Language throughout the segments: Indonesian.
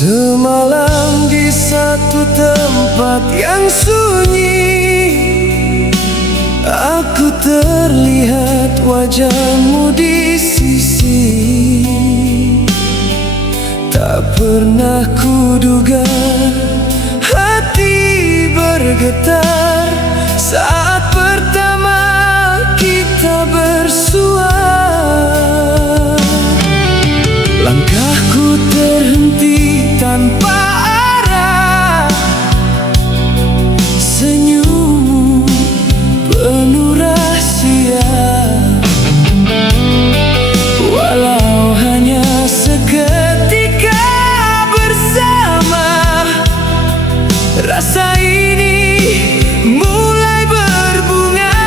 Semalam di satu tempat yang sunyi, aku terlihat wajahmu di sisi. Tak pernah kuduga hati bergetar saat pertama kita bersua. Langkahku terhenti tanpa arah, senyummu penuh rahasia. Walau hanya seketika bersama, rasa ini mulai berbunga.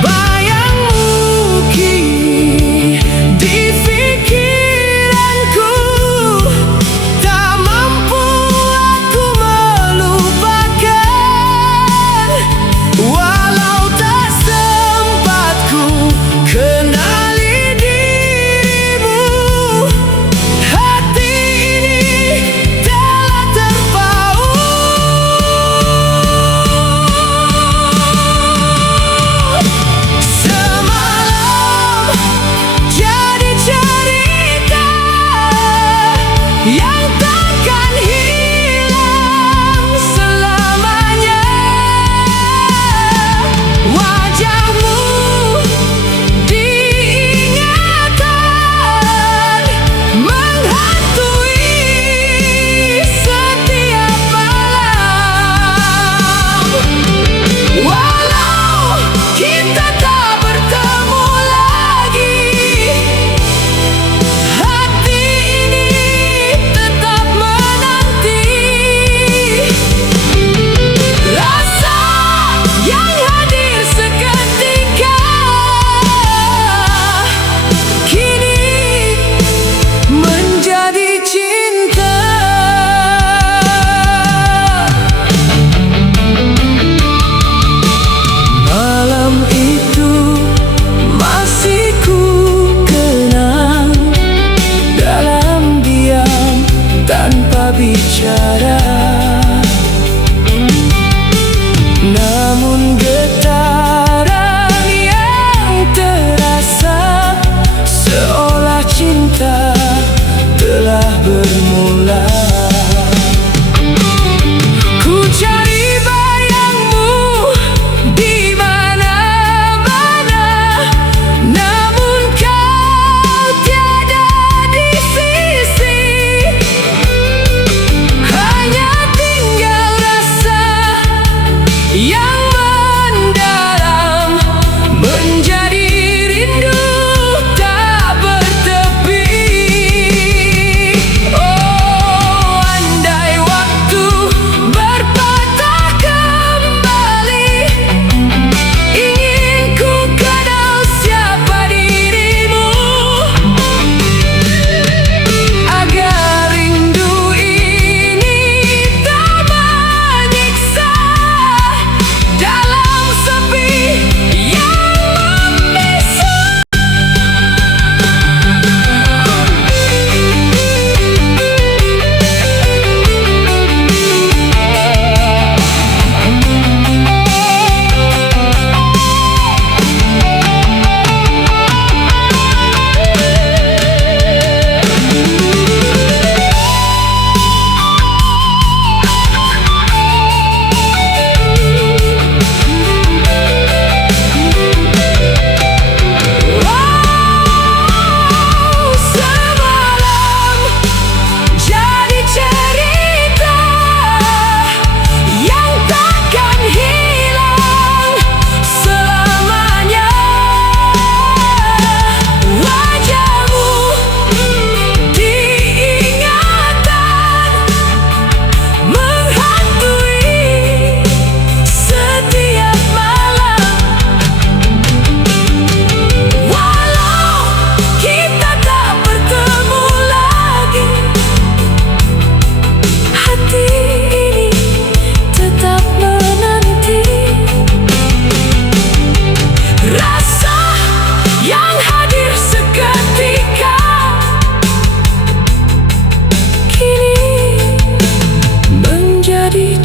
Bayangmu kini di pikiranku, tak mampu aku melupakan. Walau tak sempat ku kenali dirimu, hati ini telah terpaut. Semalam jadi cerita yang takkan hilang selamanya. Wajahmu diingatan, menghantui setiap malam. Walau kita tak bertemu lagi, hati ini tetap menanti. Rasa yang hadir seketika kini menjadi cinta. Malam itu masih ku kenang, dalam diam tanpa bicara. Namun getaran yang terasa seolah cinta telah bermula. Ku cari bayangmu di mana-mana, namun kau tiada di sisi. Hanya tinggal rasa yang mendalam, menjadi rindu tak bertepi. Oh,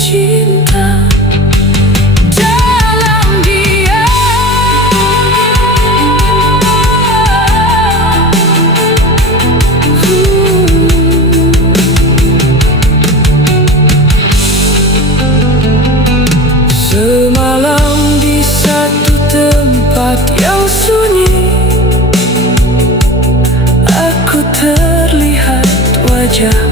cinta dalam dia. Semalam di satu tempat yang sunyi, aku terlihat wajah